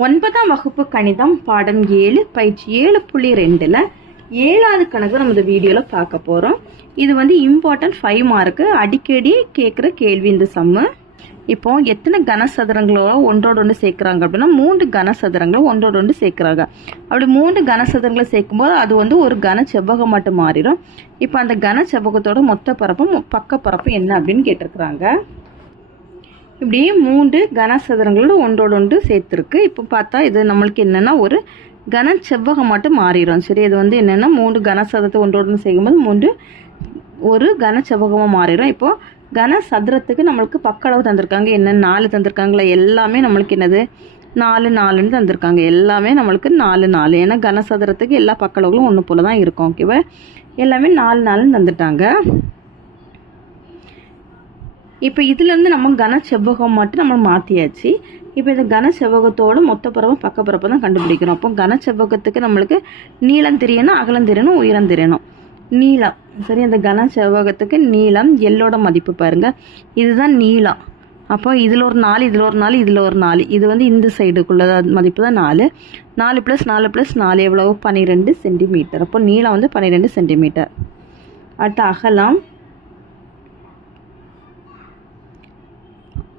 9ஆம் வகுப்பு கணிதம் பாடம் 7 பயிற்சி 7.2ல 7வது கணக்கு நம்ம இந்த வீடியோவில் பார்க்க போகிறோம். இது வந்து இம்பார்ட்டன்ட் 5 மார்க்கு அடிக்கடி கேட்குற கேள்வி இந்த சம்மு. இப்போ எத்தனை கனசதுரங்களோ ஒன்றோடு ஒன்று சேர்க்குறாங்க அப்படின்னா 3 கனசதுரங்களை ஒன்றோடு ஒன்று சேர்க்குறாங்க. அப்படி 3 கனசதுரங்களை சேர்க்கும்போது அது வந்து ஒரு கன செவ்வகம் மட்டும் மாறிடும். இப்போ அந்த கன செவ்வகத்தோட மொத்த பரப்பும் பக்க பரப்பு என்ன அப்படின்னு கேட்டிருக்கிறாங்க. இப்படி 3 கனசதுரங்களோட ஒன்றோடு ஒன்று சேர்த்துருக்கு. இப்போ பார்த்தா இது நம்மளுக்கு என்னென்னா ஒரு கன செவ்வகம் மட்டும் மாறிடும். சரி, இது வந்து என்னென்னா 3 கனசதுரத்தை ஒன்றோடு ஒன்று செய்யும்போது ஒரு கன செவ்வகமாக மாறிடும். இப்போது கனசதுரத்துக்கு நம்மளுக்கு பக்க அளவு தந்திருக்காங்க. என்ன 4 தந்திருக்காங்களா? எல்லாமே நம்மளுக்கு என்னது 4 4ன்னு தந்திருக்காங்க. எல்லாமே நம்மளுக்கு 4 4. ஏன்னா கனசதுரத்துக்கு எல்லா பக்க அளவுகளும் ஒன்று போல தான் இருக்கும். ஓகேவா? எல்லாமே 4 4ன்னு தந்துட்டாங்க. இப்போ இதுலேருந்து நம்ம கன செவ்வகம் மட்டும் நம்ம மாற்றியாச்சு. இப்போ இந்த கன செவ்வகத்தோட மொத்த பரப்பு பக்க பரப்பு தான் கண்டுபிடிக்கிறோம். அப்போ கன செவ்வகத்துக்கு நம்மளுக்கு நீளம் தெரியணும், அகலம் தெரியணும், உயரம் தெரியணும். நீளம் சரி, அந்த கன செவ்வகத்துக்கு நீளம் எல்லோட மதிப்பு பாருங்கள், இதுதான் நீளம். அப்போ இதில் ஒரு 4, இதில் ஒரு 4, இதில் ஒரு 4. இது வந்து இந்த சைடுக்குள்ள மதிப்பு தான் 4. 4 + 4 + 4 எவ்வளவு? 12 சென்டிமீட்டர். அப்போ நீளம் வந்து 12 சென்டிமீட்டர். அடுத்து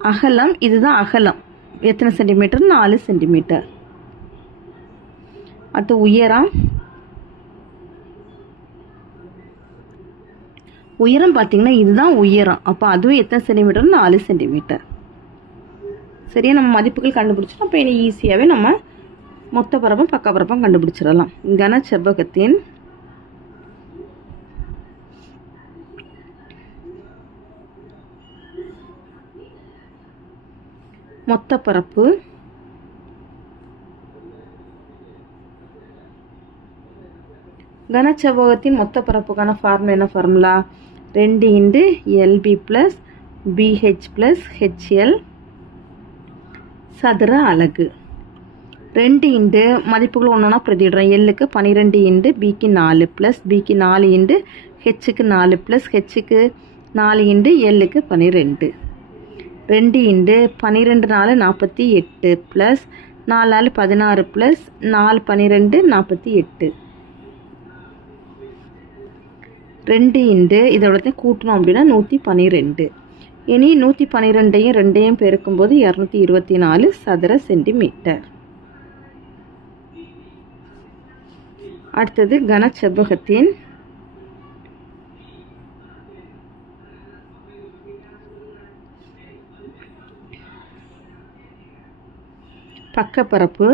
அகலம் இதுதான் அகலம். எத்தனை சென்டிமீட்டர்? 4 சென்டிமீட்டர். அடுத்து உயரம் பார்த்தீங்கன்னா இதுதான் உயரம். அப்போ அதுவும் எத்தனை சென்டிமீட்டர்? 4 சென்டிமீட்டர். சரியா, நம்ம மதிப்புகள் கண்டுபிடிச்சோம். அப்போ இனி ஈஸியாகவே நம்ம மொத்த பரப்பும் பக்க பரப்பும் கண்டுபிடிச்சிடலாம். கன செவ்வகத்தின் மொத்த பரப்பு கனச்செவ்வகத்தின் மொத்த பரப்புக்கான ஃபார்முலா என்ன ஃபார்முலா? 2 × LB + BH + HL சதுர அலகு. 2 மதிப்புகள் ஒன்றா பிரதிடுறோம். Lக்கு 12 × Bக்கு 4 + Bக்கு 4 × Hக்கு 4 + Hக்கு 4 × Lக்கு 12. 2 × 12 4 48 + 4 4 16 + 4 12 48. 2 இதோட கூட்டணும் அப்படின்னா 112. இனி 112ஐயும் 2ஐயும் பெருக்கும்போது 224 சதுர சென்டிமீட்டர். அடுத்தது கனச்செவ்வகத்தின் பக்கப்பரப்பு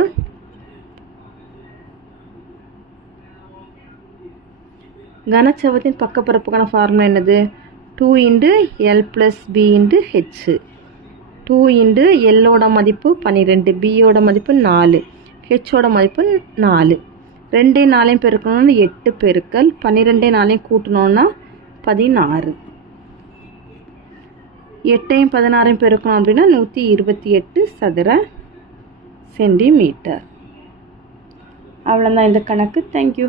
கனச்செவ்வகத்தின் பக்கப்பரப்புக்கான ஃபார்முலா என்னது? 2 × L + B × H. 2 × Lோட மதிப்பு 12, Bயோட மதிப்பு 4, Hோட மதிப்பு 4. 2 4 பெருக்கணும்னா 8 பெருக்கல் 12 4 கூட்டணும்னா 16. 8 16 பெருக்கணும் அப்படின்னா 128 சதுர சென்டிமீட்டர். அவ்வளோதான் இந்த கணக்கு. தேங்க்யூ.